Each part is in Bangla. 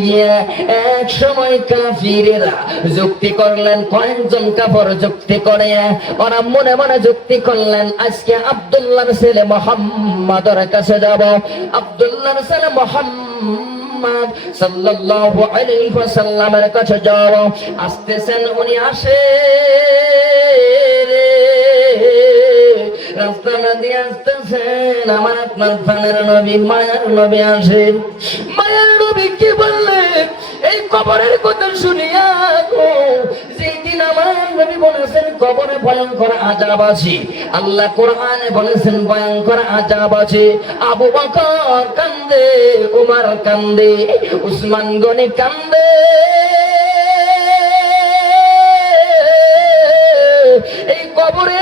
গিয়ে এক সময় যুক্তি করলেন কাপড় যুক্তি করে মনে মনে যুক্তি করলেন, আজকে কাছে আব্দুল্লাহর ছেলে মোহাম্মদ সাল্লাল্লাহু আলাইহি ওয়াসাল্লামের কাছে যাও। আসতেছেন উনি আসে রাস্তা দিয়ে আসতেছেন, আমার আপনার প্রাণের নবী, মায়ার নবী আসেন মায়ার নবী কি বললেন? এই কবরের কথা শুনিয়া গো। কবরে ভয়ঙ্কর আজাব আছে। আল্লাহ কোরআনে বলেছেন, ভয়ঙ্কর আজাব আছে। আবু বকর কান্দে, উমার কান্দে, উসমান গনি কান্দে। এই যদি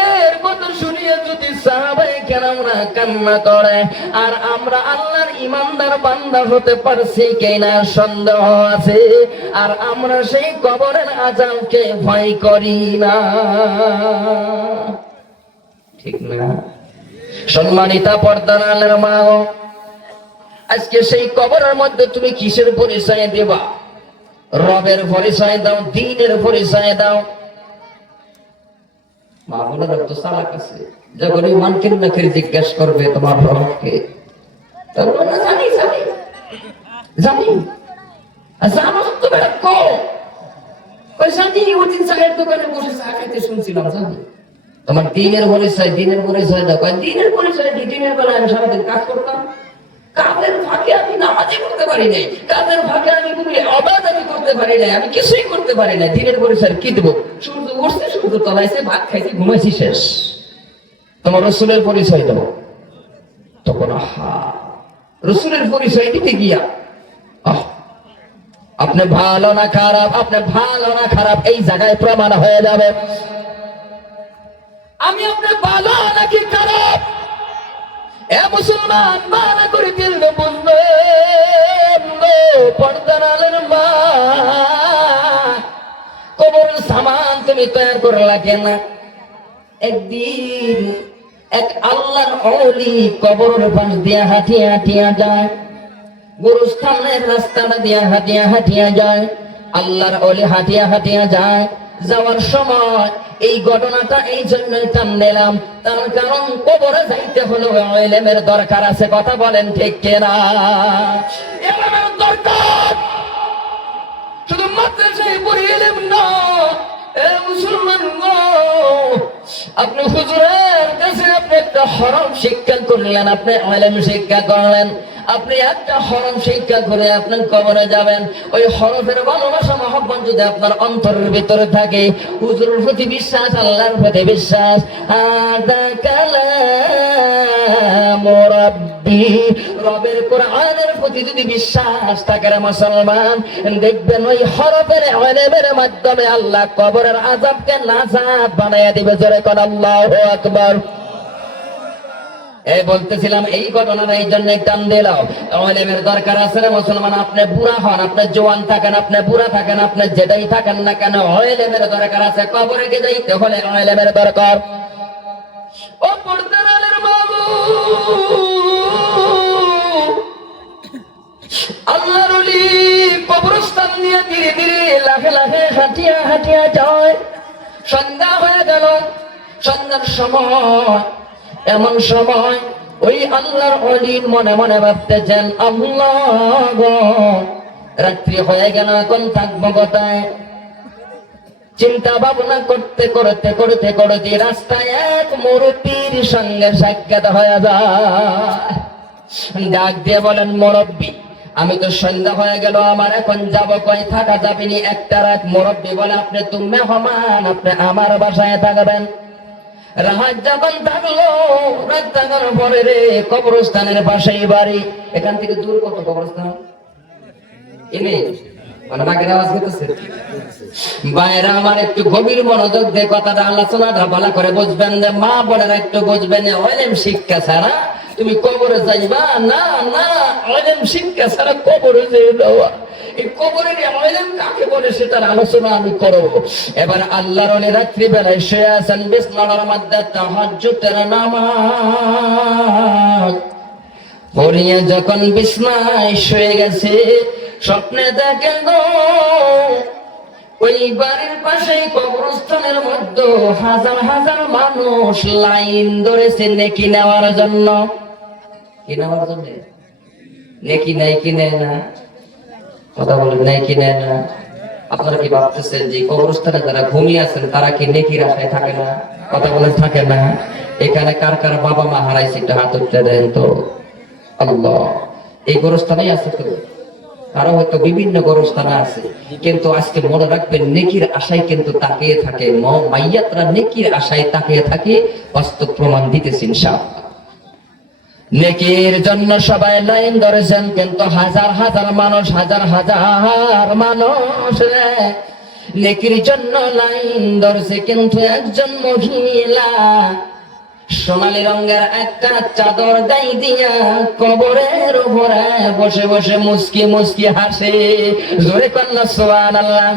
কেরামরা কান্না করে। আর আমরা আল্লাহর ইমানদার বান্দা হতে পারছি কিনা সন্দেহ আছে। আর আমরা সেই কবরের আজাবকে ভয় করি না। ঠিক না? সম্মানিতা পর্দার মা আজকে সেই কবরের মধ্যে তুমি কিসের পরিচয় দেবা? রবের পরিচয় দাও, দিনের পরিচয় দাও। মা বোনেরা চালাক আছে যখন ইমান কিন্না করে জিজ্ঞাসা করবে তোমার তখন বলবে, জানি জানি জানি জানো তো তোমার দিনের পরিচয় দিনের পরিচয় দিনের পরিচয় দিনের বেলা আমি সারাদিন কাজ করতাম। কাজের ফাঁকে আমি নামাজি করতে পারি নাই? কাজের ফাঁকে আমি কোনো অবাধ আমি করতে পারি নাই? আমি কিছুই করতে পারি না দিনের পরিচয় কি দেবো? সূর্য উঠছে, সূর্য তলাইছে, ভাত খাইছে, ঘুমাইছি শেষ। তোমার রসুলের পরিচয় দেবো। তখন আহা। রসুলের পরিচয় দিতে গিয়া, আহ, আপনি ভালো না খারাপ, আপনি ভালো না খারাপ, এই জায়গায় প্রমাণ হয়ে যাবে। আমি আপনি ভালো নাকি খারাপ? এ মুসলমান, মানা করে দিল বুঝলেন পর্দার আলের মা। কবর সামান তুমি তৈরি করে লাগে না। একদিন এক আল্লাহর অলি কবরের পাশ দিয়া হাঁটিয়া হাঁটিয়া যায়। গুরুস্থানের রাস্তাটা দিয়া হাঁটিয়া হাঁটিয়া যায়। আল্লাহর অলি হাঁটিয়া হাঁটিয়া যায়। যাওয়ার সময় এই ঘটনাটা এই জন্য টান দিলাম। তার কারণ কবরে যাইতে হলো এলেমের দরকার আছে, কথা বলেন ঠিক কেনা? এলেমের দরকার। শুধু মাদ্রাসায় পড়ে এলেম না, এ মুসলমান গো। আপনি হুজুরের কাছে আপনি একটা হরম শিক্ষা করলেন, আপনি আলেম শিক্ষা করলেন। আপনি একটা হরম শিক্ষা করে আপনি কবরে যাবেন। ওই হরফের ভালোবাসা, মহব্বত যদি আপনার অন্তরের ভিতরে থাকে, হুজুরের প্রতি বিশ্বাস, আল্লাহর প্রতি বিশ্বাস। রবের কোরআনের প্রতি যদি বিশ্বাস থাকে মুসলমান, দেখবেন ওই হরফের আলেমের মাধ্যমে আল্লাহ কবরের আযাবকে নাজাত বানাইয়া দিবে। জোরে আল্লাহু আকবার। এই বলতেছিলাম, এই ঘটনাটা এই জন্য টান দিলাম দরকার আছে রে মুসলমান, আপনি বুড়া হন, আপনি জোয়ান থাকেন, আপনি বুড়া থাকেন, আপনি যেটাই থাকেন না কেন আলেমের দরকার আছে কবরে কে যাইতে হলে আলেমের দরকার। নিয়ে ধীরে ধীরে লাখে লাখে হাঁটিয়া হাঁটিয়া যায়। সন্ধ্যা হয়ে গেল, সন্ধ্যার সময় এমন সময় ওই আল্লাহর অলি মনে মনে ভাবতেছেন, আল্লাহ রাত্রি হয়ে গেল, এখন থাকব কোথায়? চিন্তা ভাবনা করতে করতে করতে করতে রাস্তায় এক মুরব্বীর সঙ্গে সাক্ষাৎ হয়ে যায়। ডাক দিয়ে বলেন, মুরব্বী, আমি তো সন্ধ্যা হয়ে গেল, আমার এখন যাব কই? থাকা যাবেনি একটা রাত মুরব্বী বলে, আপনি তুমি মেহমান, আপনি আমার বাসায় থাকবেন। রাত যখন থাকল, রাত থাকার পরে রে কবরস্থানের পাশেই বাড়ি। এখান থেকে দূর কত কবরস্থান? এনে মানে আমার একটু গভীর মনোযোগ দিয়ে কথাটা আলোচনাটা ভালো করে বুঝবেন যে মা বোনেরা একটু বুঝবেন শিক্ষা ছাড়া তুমি কবরে যাইবা? না না অলেম শিক্ষা ছাড়া কবরে যেয়ে দেওয়া আলেম যখন বিছনায় শুয়ে গেছে, স্বপ্নে দেখে ওই বাড়ির পাশে কবরস্থানের মধ্যে হাজার হাজার মানুষ লাইন ধরেছে নেকি নেওয়ার জন্য। কি জন্য নেকি নেয় না? কথা নেয় না? আপনারা কি ভাবতেছেন যে কবরস্থানে যারা ঘুমিয়ে আছেন, তারা কি থাকে না? কথা বলেন থাকে না। এখানে কার কার বাবা মা হারাইছে, একটু হাত উঠতে দেন তো। আল্লাহ, এই আছে তো। হয়তো বিভিন্ন গোরস্থানে আছে। কিন্তু আজকে মনে রাখবেন, নেকির আশায় কিন্তু তাকিয়ে থাকে। মাইয়াতরা নেকির আশায় তাকিয়ে থাকে, বাস্তব প্রমাণ দিতেছে ইনশাআল্লাহ। নেকির জন্য সবাই লাইন ধরেছেন, কিন্তু হাজার হাজার মানুষ, হাজার হাজার মানুষ নেকির জন্য লাইন ধরেছে, কিন্তু একজন মহিলা সোনালী রঙের একটা চাদর গাই দিয়া কবরের উপরে বসে বসে মুসকি মুসকি হাসে। জোরে কন্যা সোয়ান আল্লাহ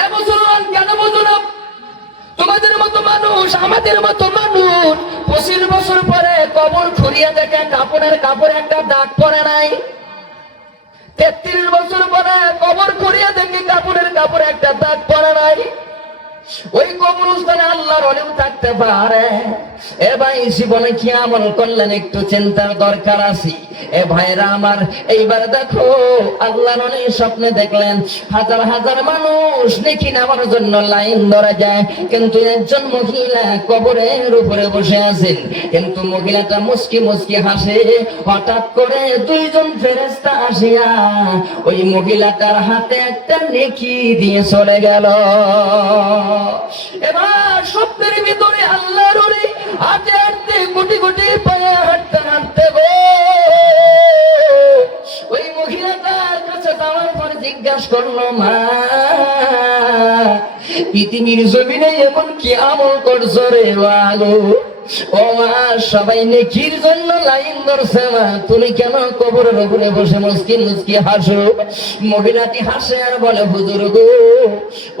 এ মুসলমান কেন বুঝো না তোমাদের মতো মানুষ, আমাদের মতো মানুষ। পঁচিশ বছর পরে কবর খুঁড়িয়া দেখে কাপড়ের কাপড় একটা দাগ পরে নাই। তেত্রিশ বছর পরে কবর খুঁড়িয়া দেখি কাপড়ের কাপড় একটা দাগ পরে নাই। ওই কবরস্থানে আল্লাহর অলিম থাকতে পারে। এ ভাই, জীবনে কি আমল করলেন একটু চিন্তার দরকার আছে? এ ভাইরা আমার, এইবার দেখো, আল্লাহর অনেক স্বপ্নে দেখলেন, হাজার হাজার মানুষ দেখি নেওয়ার জন্য লাইন ধরা যায়। কিন্তু একজন মহিলা কবরের উপরে বসে আছেন। কিন্তু মহিলাটা মুসকি মুসকি হাসে। হঠাৎ করে দুইজন ফেরেস্তা আসিয়া ওই মহিলাটার হাতে একটা নেকি দিয়ে চলে গেল। এবার স্বপ্নের ভিতরে আল্লাহ রে হাঁটে হাঁটতে গুটি গুটি পায়ে হাঁটতে হাঁটতে গো। ওই মহিলাটার কাছে যাওয়ার পরে জিজ্ঞাসা করল, মা, পৃথিবীর জমিনে এমন কি আমল করছ রে বাগো ও মা, সবাই নেকির জন্য লাইন ধরছে মা। তুমি কেন কবরের উপরে বসে মুসকি মুসকি হাসো? হাসে আর বলে, হুজুর গো,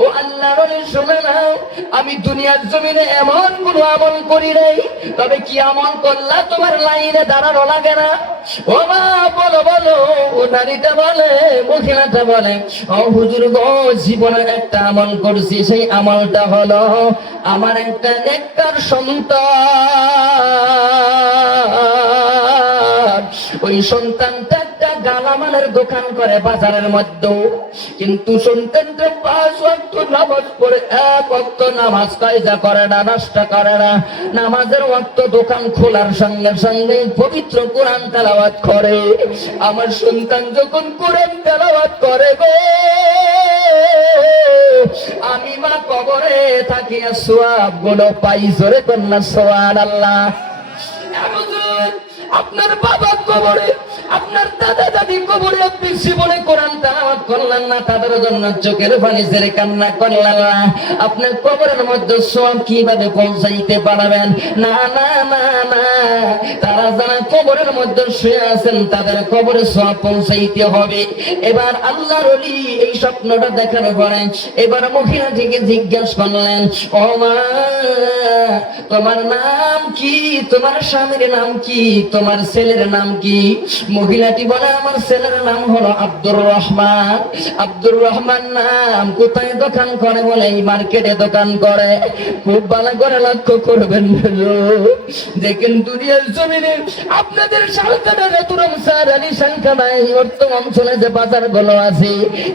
ও আল্লাহ বলে শুনে নাও, আমি দুনিয়ার জমিনে এমন কোনো আমল করি নাই। তবে কি আমল করলা? তোমার লাইনে দাঁড়ানো লাগে না। ও বলো বলো, ও নারীটা বলে, মহিলাটা বলে, ও হুজুর গো জীবনে একটা আমল করছি, সেই আমলটা হলো আমার একটা নেককার সন্তান। ওই সন্তানটা একটা গালামালের দোকান করে বাজারের মধ্যে কিন্তু সন্তানটা পাঁচ ওয়াক্ত নামাজ পড়ে, এক ওয়াক্ত নামাজ কায়দা করে না নষ্ট করে না। নামাজের ওয়াক্ত দোকান খোলার সঙ্গে সঙ্গে পবিত্র কোরআন তেলাওয়াত করে। আমার সন্তান যখন কোরআন তেলাওয়াত করে গো, আমি মা কবরে থাকি সোয়াবগুলো পাই জোরে কন্যা সোয়ান আল্লাহ আপনার বাবা কবরে, আপনার দাদা দাদি কবরে আপনি জীবনে কোরআন তেলাওয়াত করলেন না, তাদের জন্য চোখের পানি ছেড়ে কান্না করলেন না। আপনার কবরের মধ্যে সব কীভাবে পৌঁছাইতে পারবেন? না না না না। তারা যারা কবরের মধ্যে শুয়ে আছেন, তাদের কবরে সব পৌঁছাইতে হবে। এবার আল্লাহর অলি এই স্বপ্নটা দেখার পরে এবার মহিলাটিকে জিজ্ঞাসা করলেন, ও মা, তোমার নাম কি? তোমার স্বামীর নাম কি? তোমার ছেলের নাম কি? মহিলাটি বলে, আমার ছেলের নাম হলো আব্দুর রহমান। আব্দুর রহমান নাম কোথায় দোকান করে বলে? এই মার্কেটে দোকান করে। খুব ভালো করে লক্ষ্য করবেন। দেখেন দুনিয়ার জমিনে আপনাদের রেতুরম স্যার আলী অর্থ অঞ্চলে যে বাজারগুলো আছে,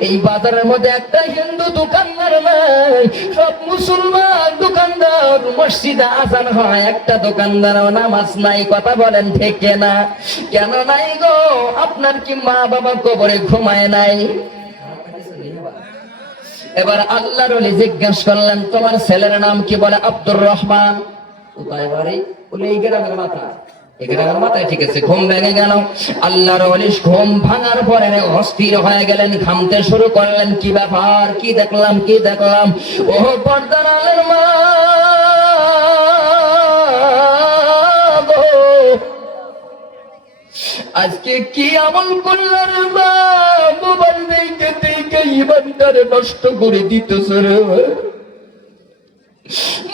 এই বাজারের মধ্যে একটা হিন্দু দোকানদার নাই। সব মুসলমান দোকানদার। মসজিদে আজান হয়, একটা দোকানদার নামাজ নাই। কথা বলেন ঠিক না কেন নাই গো? আপনার কি মা বাবা কবরে ঘুমায় নাই? এবার আল্লাহর ওলি জিজ্ঞাসা করলেন, তোমার ছেলের নাম কি? বলে, আব্দুর রহমান। হয়ে ঘামতে শুরু করলেন। কি ব্যাপার? কি দেখলাম? কি দেখলাম? ও পর্দার মা আজকে কি আমল করলেন মা মোবাইল ইমানটারে নষ্ট করে দিতেছ রে।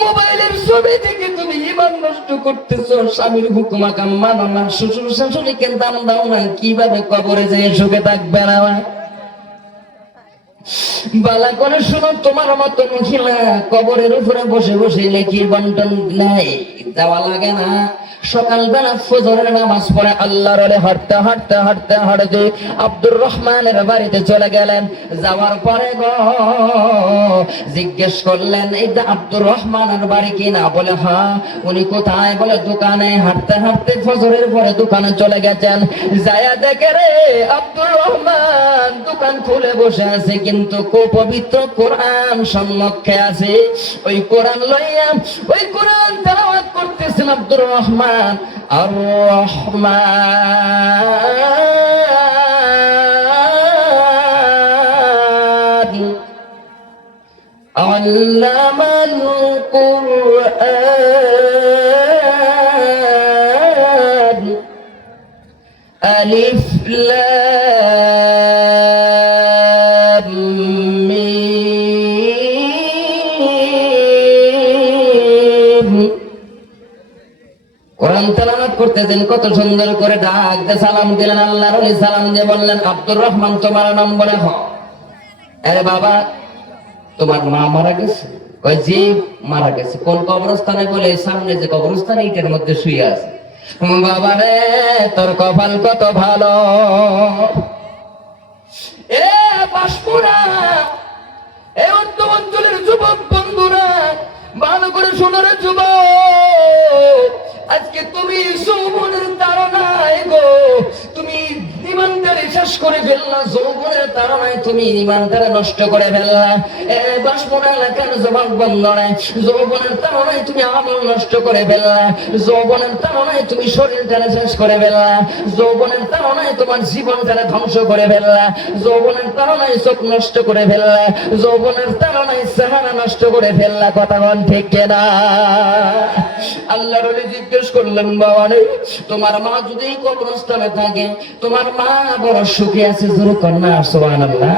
মোবাইলের ছবি দেখে তুমি ইমান নষ্ট করতেছো, স্বামীর হুকুমা কাম মানো না, শ্বশুর শাশুড়িকে দাম দাও না, কীভাবে কবরে যে সুখে থাকবে না? বালা করে শোনো, তোমার মতো মহিলা কবরের উপরে বসে বসে লেখির বন্টন নেয় দেওয়া লাগে না। সকালবেলা ফজরের নামাজ পড়ে আল্লাহর ওরে হাঁটতে হাঁটতে হাঁটতে হাঁটতে আব্দুর রহমানের বাড়িতে চলে গেলেন। যাওয়ার পরে গো, জিজ্ঞেস করলেন, এই যে আব্দুর রহমানের বাড়ি কিনা বলে হ্যাঁ উনি কোথায়? বলে, দোকানে হাঁটতে হাঁটতে ফজরের পরে দোকানে চলে গেছেন। যায়া দেখে রে, আব্দুর রহমান দোকান খুলে বসে আছে, কিন্তু পবিত্র কোরআন সম্মুখে আছে। ওই কোরআন লইয়া, ওই কোরআন তেলাওয়াত اسم عبد الرحمن الرحمن. علم القرآن. ألف لام. করতেছেন, কত সুন্দর করে ডাক দিয়ে সালাম দিলেন, আল্লাহর সালাম দিয়ে বললেন, আব্দুর রহমান, তোমার নাম বলে হ আরে বাবা, তোমার মা মারা গেছে। কয় যে মারা গেছে। কোন কবরস্থানে বলে সামনে যে কবরস্থান, এইটার মধ্যে শুয়ে আছে। বাবা রে, তোর কপাল কত ভালো। এ বাসপুরা, এ অর্থ অঞ্চলের যুবক বন্ধুরা, ভালো করে শোনার যুবক। আজকে তুমি যৌবনের তারনায় গো। তুমি ইমানদারি শেষ করে ফেললা, যৌবনের তারনায় তুমি ইমানদারে নষ্ট করে ফেললা। এ বাসমোনা এলাকার যুবক বন্ধনায় যৌবনের তারনায় তুমি আমল নষ্ট করে ফেললা। যৌবনের তারনায় তুমি শরীরটারে শেষ করে ফেললা। যৌবনের তারনায় তোমার জীবনটারে ধ্বংস করে ফেললা। যৌবনের তারনায় চোখ নষ্ট করে ফেললা। যৌবনের তারনায় চেহারা নষ্ট করে ফেললা। কথা বল ঠিক কেনা? আল্লাহ বলে জিজ্ঞেস করলেন বাবা রে তোমার মা যদি কবরস্থানে থাকে, তোমার মা বড় সুখে আছে, জোরে কন্যা সোহান আল্লাহ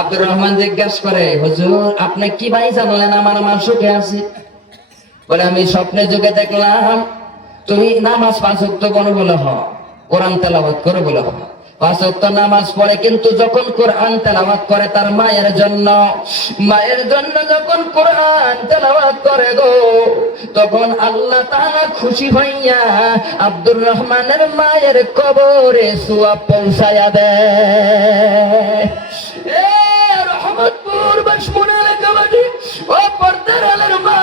আব্দুর রহমান জিজ্ঞেস করে, হুজুর, আপনি কি ভাই জানলেন আমার মা সুখে আছে? বলে, আমি স্বপ্নে যুগে দেখলাম, তুমি নামাজ পাঁচ ওয়াক্ত কোনো বলে হ, কোরআন তেলাওয়াত করে বলে হ। পাঁচ নামাজ পড়ে, কিন্তু যখন কোরআন তেলাওয়াত করে তার মায়ের জন্য মায়ের জন্য যখন কোরআন তেলাওয়াত করে গো, তখন আল্লাহ তাআলা খুশি হইয়া আব্দুর রহমানের মায়ের কবরে সুয়া পৌঁছায়া দেয় এ রহমতপুর বাসমুন এলাকাবাসী, ও পর্দার আলের মা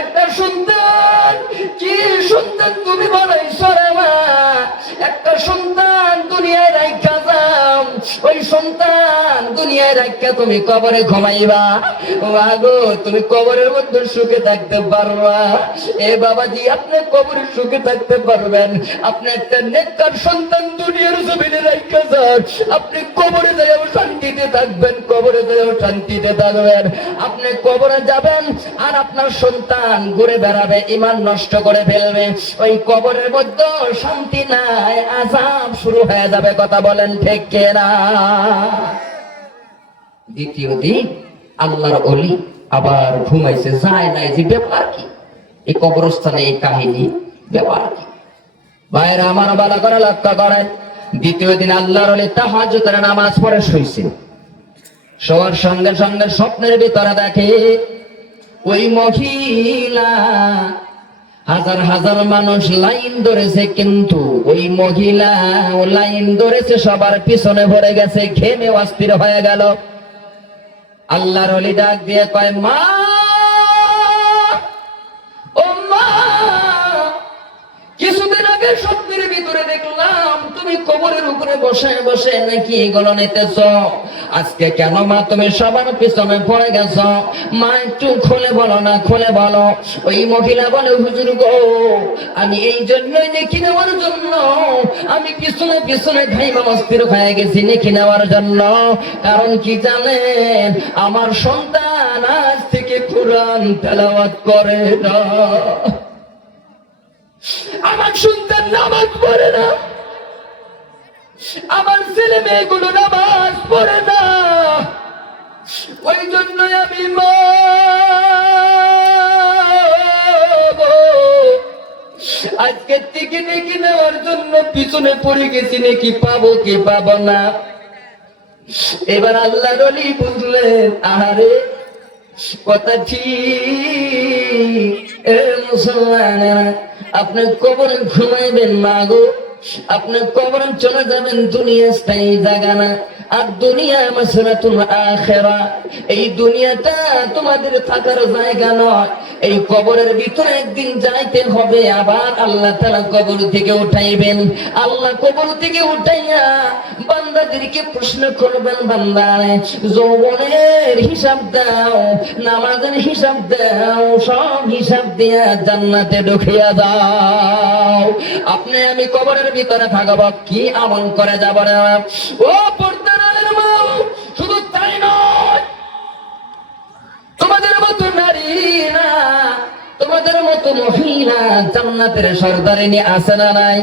একটা সন্তান, কি সন্তান তুমি বানাইছো রে মা। একটা সন্তান দুনিয়ায় রাখা যাও। ওই সন্তান দুনিয়ায় রাখা তুমি কবরে ঘুমাইবা। আগো তুমি কবরের মধ্যে সুখে থাকতে পারবা। এ বাবাজি, আপনি কবরে সুখে থাকতে পারবেন। আপনি একটা নেককার সন্তান দুনিয়ার জমিনে রাখা যান আপনি কবরে যাও শান্তিতে থাকবেন, কবরে যাও শান্তিতে থাকবেন। আপনি কবরে যাবেন আর আপনার সন্তান ঘুরে বেড়াবে ইমান নষ্ট করে ফেলবে। ওই কবরের মধ্যে শান্তি নাই। শুরু হয়ে যাবে, কথা বলেন ঠিক কেনা? দ্বিতীয় দিন, আল্লাহর অলি আবার ঘুমাইছে, যায় নাই যে ব্যাপার কি? এই কবরস্থানে এই কাহিনী, ব্যাপার কি? ভাইরা আমার বালা করে লক্ষ্য করেন, দ্বিতীয় দিন আল্লাহর অলি তাহাজ্জুদের নামাজ পড়ে শুইছে। শোয়ার সঙ্গে সঙ্গে স্বপ্নের ভিতরে দেখে, ওই মহিলা হাজার হাজার মানুষ লাইন ধরেছে, কিন্তু ওই মহিলা লাইন ধরেছে, সবার পিছনে ভরে গেছে, ঘেমে অস্থির হয়ে গেল। আল্লাহর অলি ডাক দিয়ে কয়, মা, ও মা, কিছুদিন আগে ভিতরে দেখলাম, তুমি কবরের উপরে বসে বসে নাকি এগুলো নিতেছ আজকে কেন মা তুমি সবার পিছনে পড়ে গেছ? মা একটু খুলে বলো না, খুলে বলো। ওই মহিলা বলে, হুজুর গো, আমি এই জন্যই নেকি নেওয়ার জন্য, আমি পিছনে পিছনে ঘাইমা অস্থির হয়ে গেছি নেকি নেওয়ার জন্য। কারণ কি জানেন, আমার সন্তান আজ থেকে কোরআন তেলাওয়াত করে না। আমার সন্তান নামাজ পড়ে না। আমার ছেলে মেয়েগুলো নামাজ পড়ে না। ওই জন্যই আমি মা আজকে থেকে নাকি নেওয়ার জন্য পিছনে পড়ে গেছি নাকি পাবো কি পাবো না। এবার আল্লাহ রলি বুঝলেন, আহারে, কথা ঠিক। মুসলমান, আপনি কবরে ঘুমাইবেন মাগো আপনি কবরে চলে যাবেন, দুনিয়া স্থায়ী জায়গা না। আর দুনিয়া মাসরাতুল আখেরা। এই দুনিয়াটা তোমাদের থাকার জায়গা নয়। এই কবরের ভিতরে একদিন যাইতে হবে, আবার আল্লাহ তালা কবর থেকে উঠাইবেন। আল্লাহ কবর থেকে উঠাইয়া বান্দাদেরকে প্রশ্ন করবেন বান্দারে যৌবনের হিসাব দাও, নামাজের হিসাব দাও, সব হিসাব দিয়া জান্নাতে ঢুকিয়া দাও। আপনি আমি কবরের ভিতরে থাকব, কি আমল করে যাব রে? ও শুধু তাই নয়, তোমাদের মতো নারী না, তোমাদের মতো মহিলা জান্নাতের সর্দারিনী আছে না নাই?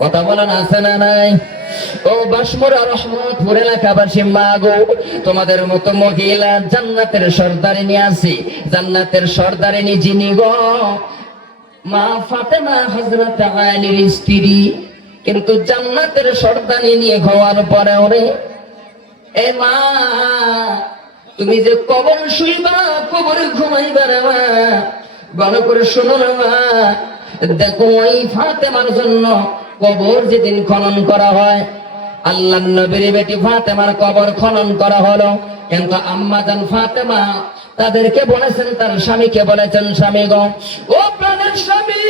কথা বলেন না নাই? ও এলাকাবাসী মা গো, তোমাদের মতো মহিলা জান্নাতের সর্দারিনী আছে, জান্নাতের যিনি গো, মা ফাতেমা হযরত আলীর স্ত্রী। কিন্তু জান্নাতের সর্দারিনী নিয়ে হওয়ার পরে ওরে এ মা, তুমি যে কবর শুইবা, কবরে ঘুমাইবা রে মা ভালো করে শোনো রে মা, দেখো ওই ফাতেমার জন্য কবর যেদিন খনন করা হয় আল্লাহ নবীর বেটি ফাতেমার কবর খনন করা হলো, কিন্তু আম্মা জান ফাতেমা তাদেরকে বলেছেন, তার স্বামীকে বলেছেন, স্বামী গো, ও প্রাণের স্বামী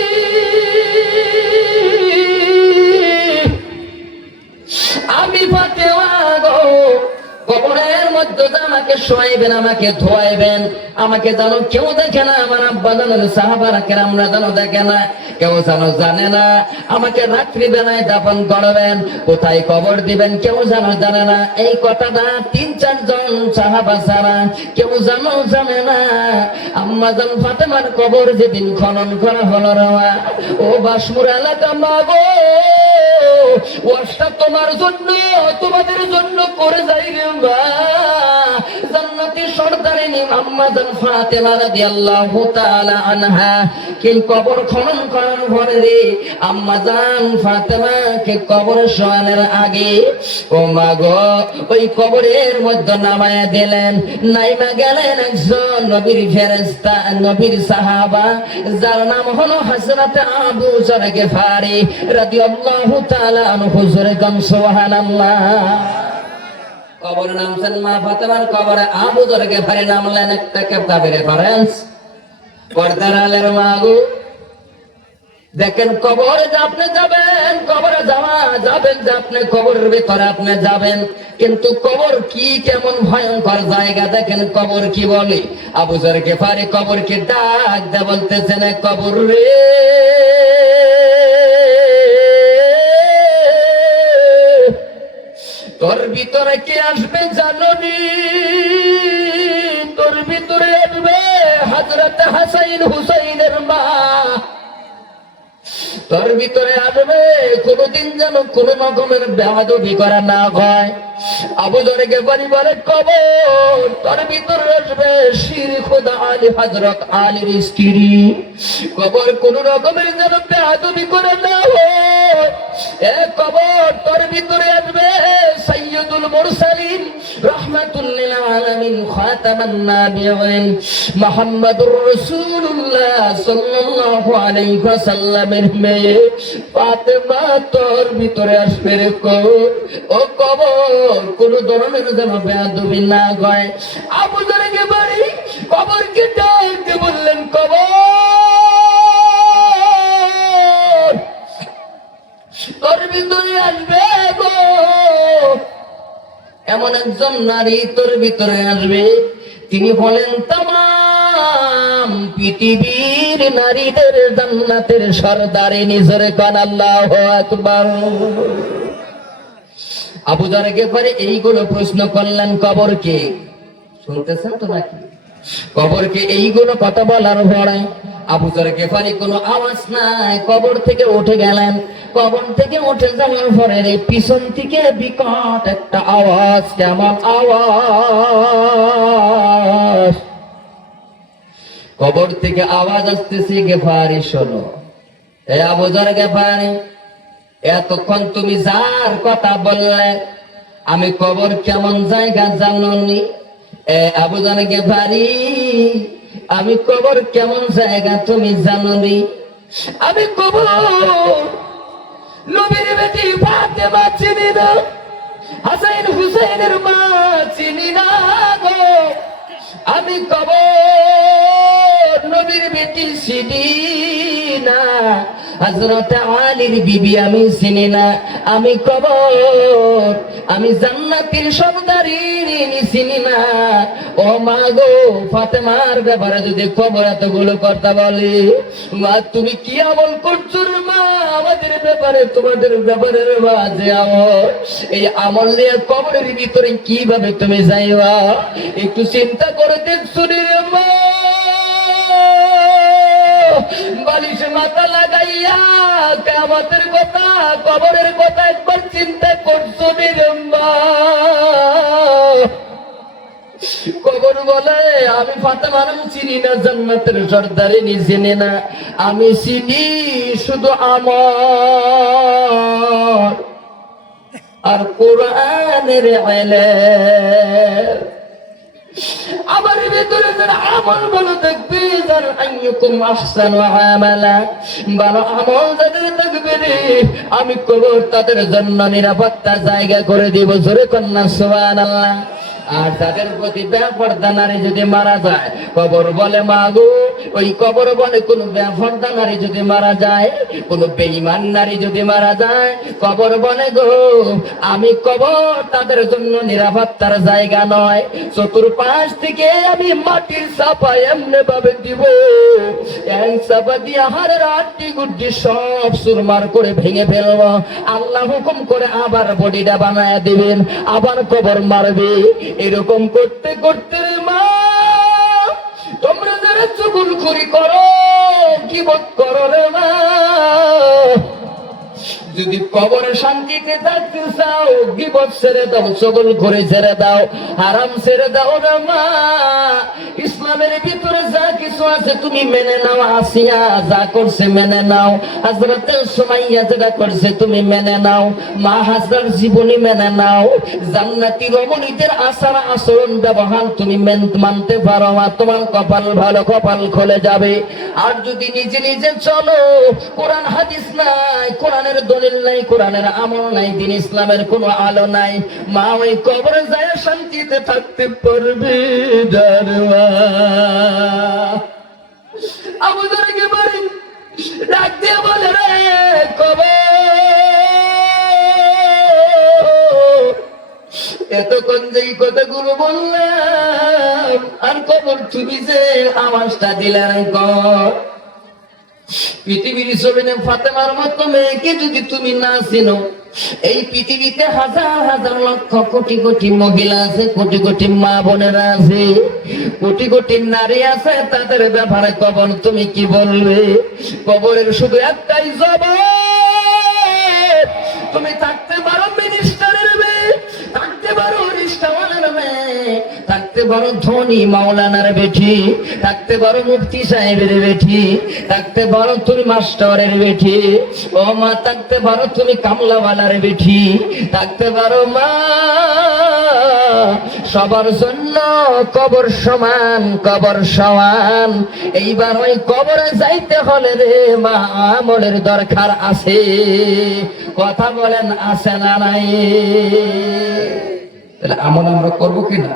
আমি ফাতেমা গো কবরের মধ্যে আমাকে শোয়াইবেন, আমাকে ধোয়াইবেন, আমাকে জানো কেউ দেখে না, আমার আব্বা জানো সাহাবারা কেরামরা জানো দেখে না, কেউ জানো জানে না, আমাকে রাত্রি বেলায় দাপন করবেন, কোথায় কবর দিবেন, কেউ জানো জানে না। এই কথাটা তিন, চারজন সাহাবা ছাড়া কেউ জানো জানে না। আম্মা জান ফাতেমার কবর যেদিন খনন করা হলো রওয়া, ও বাসমুর এলাকা মাগো ওয়াসটা তোমার জন্য, তোমাদের জন্য করে সর্দারিনী আম্মা জান ফাতেমা রাদিয়াল্লাহু তাআলা আনহা কে কবর খনন করার পরে রে, আম্মা জান কবর শোয়ানোর আগে ওই কবরের মধ্যে নামায়া দিলেন। নাইমা গেলেন একজন নবীর ফেরেশতা, নবীর সাহাবা, যার নাম হলো হযরত আবু যর গেফারি রাদিয়াল্লাহু তাআলা আনহু। জোরে গান, সুবহানাল্লাহ। কবর নামছেন মা ফাতেমার কবরে। আবু যর গেফারি নামলেন একটা কেবকা রেফারেন্স পর্দার আলের মাগু দেখেন কবরে আপনি যাবেন, কবরে যাওয়া যাবেন যে আপনি কবরের ভিতরে আপনি যাবেন। কিন্তু কবর কি কেমন ভয়ঙ্কর জায়গা দেখেন, কবর কি বলে? আবু জরকে পারে কবরকে ডাক দে বলতেছেন কবর রে। তোর ভিতরে কে আসবে জাননি? তোর ভিতরে আসবে হাজরত হাসাইন হুসাইনের মা। তোর ভিতরে আসবে কোনদিন যেন কোন রকমের বেহাদবি করা না হয়। আবু জরকে পরিবারে কবর, তোর ভিতরে আসবে শির খোদা আলী হজরত আলীর স্ত্রী। কবর কোন রকমের যেন বেহাদবি করে না হয়। এ কবর তোর ভিতরে আসবে সৈয়দুল মুরসালিন রহমাতুল লিল আলামিন খাতামান নাবিয়িন মুহাম্মাদুর রাসূলুল্লাহ সাল্লাল্লাহু আলাইহি ওয়াসাল্লামের মেয়ে ফাতেমা তোর ভিতরে আসবে রে ও কবর, কোন ধরনের যেন বেয়াদবি না হয়। আবু জারকে বাড়ি কবরকে ডাকতে বললেন, কবর! তোর ভিতরে আসবে গো। এমন একজন নারী তোর ভিতরে আসবে। তিনি হলেন তাম পৃথিবীর নারীদের জান্নাতের সর্দারে, নিজের কান আল্লাহ আকবার। পরে এইগুলো প্রশ্ন করলেন কবরকে। শুনতেছেন তো নাকি? কবরকে এইগুলো কথা বলার পরে আবু জারকে পারে কোনো আওয়াজ নাই। কবর থেকে উঠে গেলেন। কবর থেকে উঠে যাওয়ার পরে রে পিছন থেকে বিকট একটা আওয়াজ, কেমন আওয়াজ? কবর থেকে আওয়াজ আসতেছে, গেফারি, শোনো। এ আবুজার গেফারি, এতক্ষণ তুমি যার কথা বললে, আমি কবর কেমন জায়গা জাননি? আবুজার গেফারি আমি কবর কেমন জায়গা তুমি জাননি আমি কবর নবীর বেটি ফাতেমা চিনি না, হাসাইন হুসাইনের মা চিনি না গো। আমি কবর নবীর বেটি চিনি না। হজরত আলীর বিবি আমি চিনি না, আমি কবর, আমি জান্নাতের সর্দারি চিনি না। ও মা গো, ফাতেমার ব্যাপারে যদি খবর এতগুলো কথা বলে, মা, তুমি কি আমল করছ রে মা? আমাদের ব্যাপারে, তোমাদের ব্যাপারে মা, যে আমল। এই আমল নিয়ে কবরের ভিতরে কীভাবে তুমি যাইবা? একটু চিন্তা করে দেখছ রে মা। বালিশ মাথা লাগাইয়া কেমতের কথা, কবরের কথা একবার চিন্তা করছ রে কবর বলে, আমি ফাতেমার চিনি না, জান্নাতের সর্দারে নি চিনি না। আমি চিনি শুধু আমার। আর কোরআনের ইলম আমার ভিতরে আমল ভালো থাকবে আমালা, ভালো আমল থাকবে রে, আমি কবর তাদের জন্য নিরাপত্তা জায়গা করে দিব। জোরে কন্যা, সুবহানাল্লাহ। আর তাদের প্রতি ব্যাপারদা নারী যদি মারা যায়, কবর বলে মাগো ওই কবর বলে কোন ব্যাপারদা নারী যদি মারা যায়, কোন বেঈমান নারী যদি মারা যায়, কবর বলে, গো, আমি কবর তাদের জন্য নিরাপত্তার জায়গা নয়। চতুর্পাশ থেকে আমি মাটির চাপা এমনি ভাবে দিব। এক চাপা দিয়ে হারের আটটি গুড্ডি সব সুরমার করে ভেঙে ফেলব। আল্লাহ হুকুম করে আবার বডিটা বানায় দিবেন, আবার কবর মারবে। এরকম করতে করতে রে মা, তোমরা যারা চুগুল খুরি করো কি বোধ করো রে মা। যদি কবরে শান্তিতে থাকতে চাও বিপদ ছেড়ে দাও চগল করে ছেড়ে দাও, হারাম ছেড়ে দাও রে মা। ইসলামের ভিতরে যা কিছু আছে তুমি মেনে নাও, আসিয়া যা করছে মেনে নাও। হাজরতে সুমাইয়া যেটা করছে তুমি মেনে নাও। মা হাজরার জীবনী মেনে নাও। জান্নাতি রমণীদের আচার আচরণ ব্যবহার তুমি মেন- মানতে পারো, মা। তোমার কপাল ভালো, কপাল খুলে যাবে। আর যদি নিজে নিজে চলো, কোরআন হাদিস নাই, কোরআনের দলিল নাই কোরআনের আমল নাই, দিন ইসলামের কোনো আলো নাই। মা ওই কবরে যায় শান্তিতে থাকতে পারবে জানবা আবু দরকে ডাক দিয়ে বলে রে কবর। এতক্ষণ যে এই কথাগুলো বললাম, আর কবর তুমি যে আওয়াজটা দিলেন কর পৃথিবীর জমিনে ফাতেমার মতো মেয়েকে যদি তুমি না চিনো, এই পৃথিবীতে হাজার হাজার লক্ষ কোটি কোটি মহিলা আছে, কোটি কোটি মা বোনেরা আছে, কোটি কোটি নারী আছে, তাদের ব্যাপারে কবর তুমি কি বলবে? কবরের শুধু একটাই জবাব, তুমি থাকতে পারো ধনী মাওলানার বেটি, থাকতে পারো মুফতি সাহেবের বেটি, থাকতে পারো তুমি মাস্টারের বেটি, ও মা, থাকতে পারো তুমি কামলাওয়ালার বেটি, থাকতে পারো মা, সবার জন্য কবর সমান কবর সমান। এইবার ওই কবরে যাইতে হলে রে মা, আমলের দরকার আছে। কথা বলেন, আছে না নাই? তাহলে আমল আমরা করব কিনা